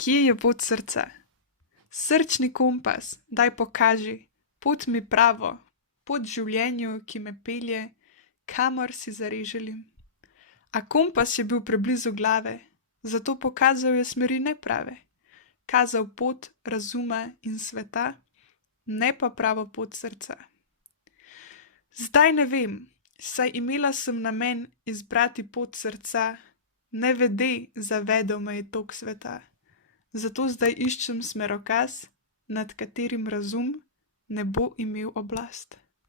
Kje je pot srca? Srčni kompas, daj pokaži, pot mi pravo, pot življenju, ki me pelje, kamor si zares želim. A kompas je bil preblizu glave, zato pokazal je smeri neprave. Kazal pot razuma in sveta, ne pa pravo pot srca. Zdaj ne vem, saj imela sem namen izbrati pot srca, nevede zavedel me je tok sveta. Zato zdaj iščem smerokaz, nad katerim razum ne bo imel oblast.